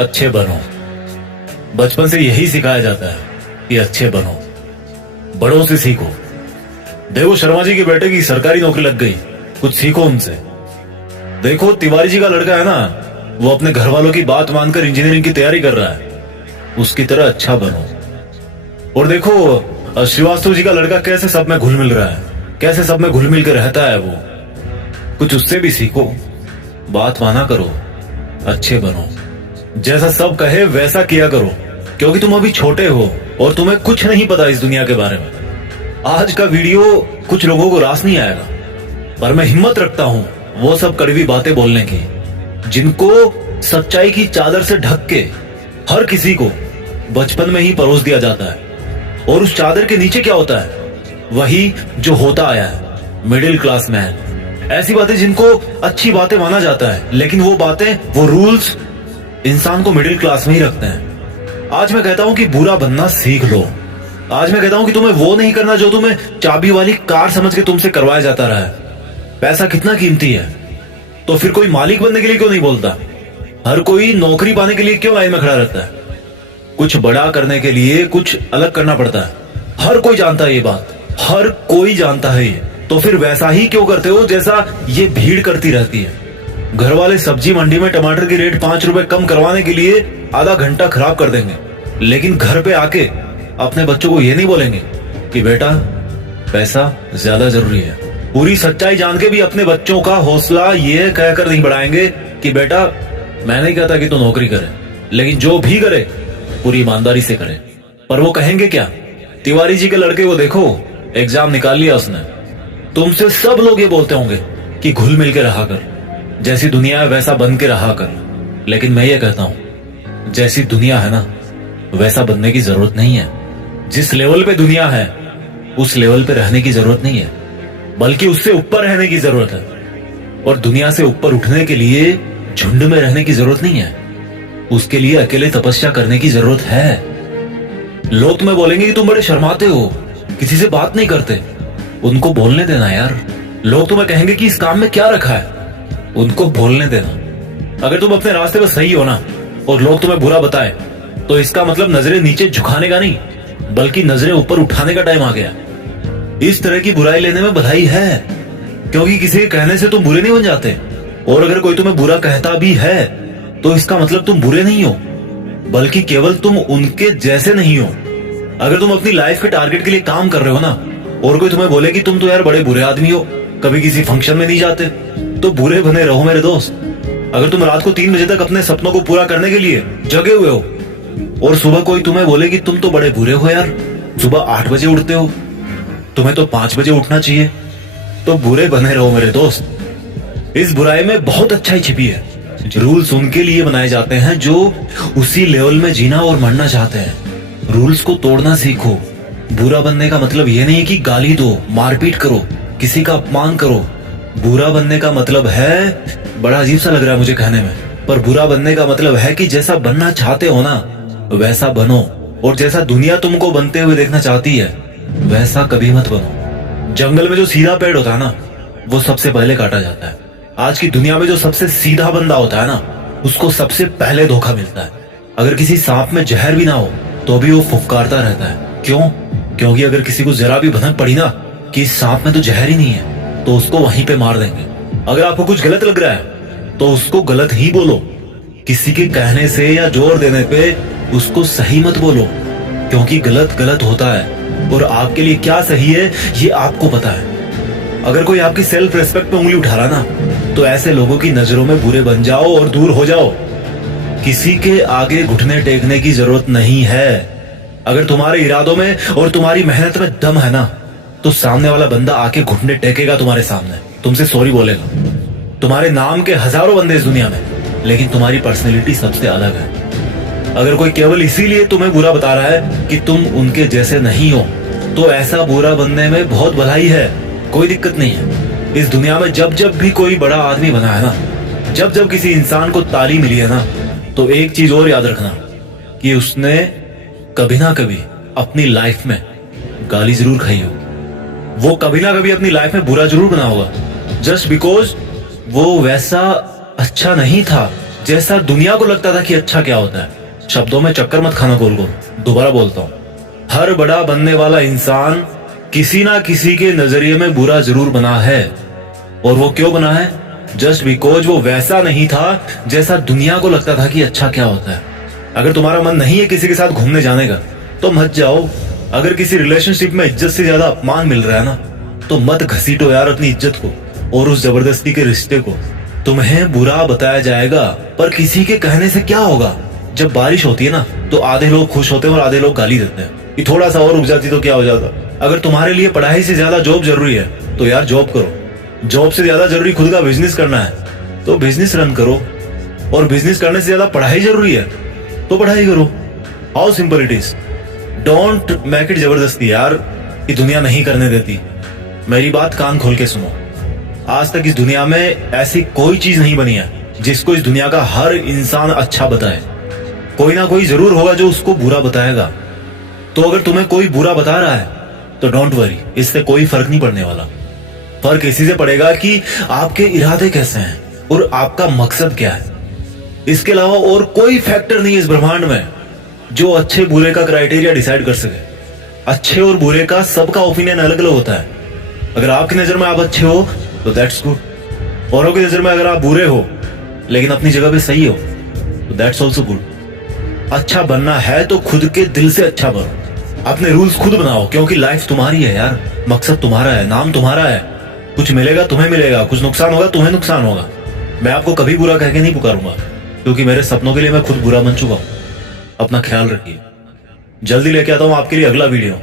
अच्छे बनो। बचपन से यही सिखाया जाता है कि अच्छे बनो, बड़ों से सीखो। देखो शर्मा जी के बेटे की सरकारी नौकरी लग गई, कुछ सीखो उनसे। देखो तिवारी जी का लड़का है ना, वो अपने घर वालों की बात मानकर इंजीनियरिंग की तैयारी कर रहा है, उसकी तरह अच्छा बनो। और देखो श्रीवास्तव जी का लड़का कैसे सब में घुल मिल रहा है, कैसे सब में घुल मिल कर रहता है, वो कुछ उससे भी सीखो। बात माना करो, अच्छे बनो, जैसा सब कहे वैसा किया करो, क्योंकि तुम अभी छोटे हो और तुम्हें कुछ नहीं पता इस दुनिया के बारे में। आज का वीडियो कुछ लोगों को रास नहीं आएगा, पर मैं हिम्मत रखता हूं वो सब कड़वी बातें बोलने की जिनको सच्चाई की चादर से ढक के हर किसी को बचपन में ही परोस दिया जाता है। और उस चादर के नीचे क्या होता है, वही जो होता आया है, मिडिल क्लास मैन। ऐसी बातें जिनको अच्छी बातें माना जाता है, लेकिन वो बातें, वो रूल्स इंसान को मिडिल क्लास में ही रखते हैं। आज मैं कहता हूं कि बुरा बनना सीख लो। आज मैं कहता हूं कि तुम्हें वो नहीं करना जो तुम्हें चाबी वाली कार समझ के तुमसे करवाया जाता रहा है। पैसा कितना कीमती है, तो फिर कोई मालिक बनने के लिए क्यों नहीं बोलता? हर कोई नौकरी पाने के लिए क्यों लाइन में खड़ा रहता है? कुछ बड़ा करने के लिए कुछ अलग करना पड़ता है। हर कोई जानता है ये बात, हर कोई जानता है ये, तो फिर वैसा ही क्यों करते हो जैसा ये भीड़ करती रहती है? घर वाले सब्जी मंडी में टमाटर की रेट 5 रुपए कम करवाने के लिए आधा घंटा खराब कर देंगे, लेकिन घर पे आके अपने बच्चों को ये नहीं बोलेंगे कि बेटा पैसा ज्यादा जरूरी है। पूरी सच्चाई जान के भी अपने बच्चों का हौसला ये कहकर नहीं बढ़ाएंगे कि बेटा मैं नहीं कहता कि तू नौकरी करे, लेकिन जो भी करे पूरी ईमानदारी से करे। पर वो कहेंगे क्या? तिवारी जी के लड़के को देखो, एग्जाम निकाल लिया उसने। तुमसे सब लोग ये बोलते होंगे कि घुल मिल के रहा कर, जैसी दुनिया है वैसा बन के रहा कर। लेकिन मैं ये कहता हूं जैसी दुनिया है ना वैसा बनने की जरूरत नहीं है। जिस लेवल पे दुनिया है उस लेवल पे रहने की जरूरत नहीं है, बल्कि उससे ऊपर रहने की जरूरत है। और दुनिया से ऊपर उठने के लिए झुंड में रहने की जरूरत नहीं है, उसके लिए अकेले तपस्या करने की जरूरत है। लोग तुम्हें बोलेंगे कि तुम बड़े शर्माते हो, किसी से बात नहीं करते। उनको बोलने देना यार। लोग तुम्हें कहेंगे कि इस काम में क्या रखा है, उनको बोलने देना। अगर तुम अपने रास्ते पर सही हो ना और लोग तुम्हें बुरा बताए, तो इसका मतलब नजरें नीचे झुकाने का नहीं, बल्कि नजरें ऊपर उठाने का टाइम आ गया। इस तरह की बुराई लेने में भलाई है, क्योंकि किसी के कहने से तुम बुरे नहीं बन जाते। और अगर कोई तुम्हें बुरा कहता भी है तो इसका मतलब तुम बुरे नहीं हो, बल्कि केवल तुम उनके जैसे नहीं हो। अगर तुम अपनी लाइफ के टारगेट के लिए काम कर रहे हो ना, और कोई तुम्हें बोले कि तुम तो यार बड़े बुरे आदमी हो, कभी किसी फंक्शन में नहीं जाते, तो बुरे बने रहो मेरे दोस्त। अगर तुम रात को 3 बजे तक अपने सपनों को पूरा करने के लिए जगे हुए हो और सुबह कोई तुम्हें बोले कि तुम तो बड़े बुरे हो यार, सुबह 8 बजे उठते हो, तुम्हें तो 5 बजे उठना चाहिए, तो बुरे बने रहो मेरे दोस्त। इस बुराई में बहुत अच्छाई छिपी है। रूल्स उनके लिए बनाए जाते हैं जो उसी लेवल में जीना और मरना चाहते हैं। रूल्स को तोड़ना सीखो। बुरा बनने का मतलब ये नहीं कि गाली दो, मारपीट करो, किसी का अपमान करो। बुरा बनने का मतलब है, बड़ा अजीब सा लग रहा है मुझे कहने में, पर बुरा बनने का मतलब है कि जैसा बनना चाहते हो ना वैसा बनो, और जैसा दुनिया तुमको बनते हुए देखना चाहती है वैसा कभी मत बनो। जंगल में जो सीधा पेड़ होता है ना वो सबसे पहले काटा जाता है। आज की दुनिया में जो सबसे सीधा बंदा होता है ना उसको सबसे पहले धोखा मिलता है। अगर किसी सांप में जहर भी ना हो तो भी वो फुफकारता रहता है। क्यों? क्योंकि अगर किसी को जरा भी भनक पड़ी ना कि इस सांप में तो जहर ही नहीं है, तो उसको वहीं पे मार देंगे। अगर आपको कुछ गलत लग रहा है तो उसको गलत ही बोलो। किसी के कहने से या जोर देने पे उसको सही मत बोलो, क्योंकि गलत गलत होता है और आपके लिए क्या सही है ये आपको पता है। अगर कोई आपकी सेल्फ रिस्पेक्ट पे उंगली उठा रहा ना तो ऐसे लोगों की नजरों में बुरे बन जाओ और दूर हो जाओ। किसी के आगे घुटने टेकने की जरूरत नहीं है। अगर तुम्हारे इरादों में और तुम्हारी मेहनत में दम है ना तो सामने वाला बंदा आके घुटने टेकेगा तुम्हारे सामने, तुमसे सॉरी बोलेगा। तुम्हारे नाम के हजारों बंदे इस दुनिया में, लेकिन तुम्हारी पर्सनैलिटी सबसे अलग है। अगर कोई केवल इसीलिए तुम्हें बुरा बता रहा है कि तुम उनके जैसे नहीं हो, तो ऐसा बुरा बनने में बहुत भलाई है, कोई दिक्कत नहीं है। इस दुनिया में जब जब भी कोई बड़ा आदमी बना है ना, जब जब किसी इंसान को ताली मिली है ना, तो एक चीज और याद रखना कि उसने कभी ना कभी अपनी लाइफ में गाली जरूर खाई होगी। वो कभी ना कभी अपनी लाइफ में बुरा जरूर बना होगा, जस्ट बिकॉज वो वैसा अच्छा नहीं था जैसा दुनिया को लगता था कि अच्छा क्या होता है। शब्दों में चक्कर मत खाना गोल गोल। दोबारा बोलता हूँ, हर बड़ा बनने वाला इंसान किसी ना किसी के नजरिए में बुरा जरूर बना है। और वो क्यों बना है? जस्ट बिकॉज वो वैसा नहीं था जैसा दुनिया को लगता था कि अच्छा क्या होता है। अगर तुम्हारा मन नहीं है किसी के साथ घूमने जाने का तो मत जाओ। अगर किसी रिलेशनशिप में इज्जत से ज्यादा अपमान मिल रहा है ना, तो मत घसीटो यार अपनी इज्जत को और उस जबरदस्ती के रिश्ते को। तुम्हें बुरा बताया जाएगा, पर किसी के कहने से क्या होगा। जब बारिश होती है ना, तो आधे लोग खुश होते हैं और आधे लोग गाली देते हैं कि थोड़ा सा और रुक जाती तो क्या हो जाता। अगर तुम्हारे लिए पढ़ाई से ज्यादा जॉब जरूरी है तो यार जॉब करो। जॉब से ज्यादा जरूरी खुद का बिजनेस करना है तो बिजनेस रन करो। और बिजनेस करने से ज्यादा पढ़ाई जरूरी है तो पढ़ाई करो। How simple it is. Don't make it जबरदस्ती यार, कि दुनिया नहीं करने देती। मेरी बात कान खोल के सुनो। आज तक इस दुनिया में ऐसी कोई चीज नहीं बनी है जिसको इस दुनिया का हर इंसान अच्छा बताए। कोई ना कोई जरूर होगा जो उसको बुरा बताएगा। तो अगर तुम्हें कोई बुरा बता रहा है तो डोंट वरी, इससे कोई फर्क नहीं पड़ने वाला। फर्क इसी से पड़ेगा कि आपके इरादे कैसे हैं और आपका मकसद क्या है। इसके अलावा और कोई फैक्टर नहीं है इस ब्रह्मांड में जो अच्छे बुरे का क्राइटेरिया डिसाइड कर सके। अच्छे और बुरे का सबका ओपिनियन अलग अलग होता है। अगर आपकी नजर में आप अच्छे हो तो दैट्स गुड। औरों की नजर में अगर आप बुरे हो लेकिन अपनी जगह पे सही हो तो दैट्स ऑल्सो गुड। अच्छा बनना है तो खुद के दिल से अच्छा बनो। अपने रूल्स खुद बनाओ, क्योंकि लाइफ तुम्हारी है यार। मकसद तुम्हारा है, नाम तुम्हारा है। कुछ मिलेगा तुम्हें मिलेगा, कुछ नुकसान होगा तुम्हें नुकसान होगा। मैं आपको कभी बुरा कह के नहीं पुकारूंगा, क्योंकि मेरे सपनों के लिए मैं खुद बुरा बन चुका हूं। अपना ख्याल रखिए। जल्दी लेके आता हूं आपके लिए अगला वीडियो।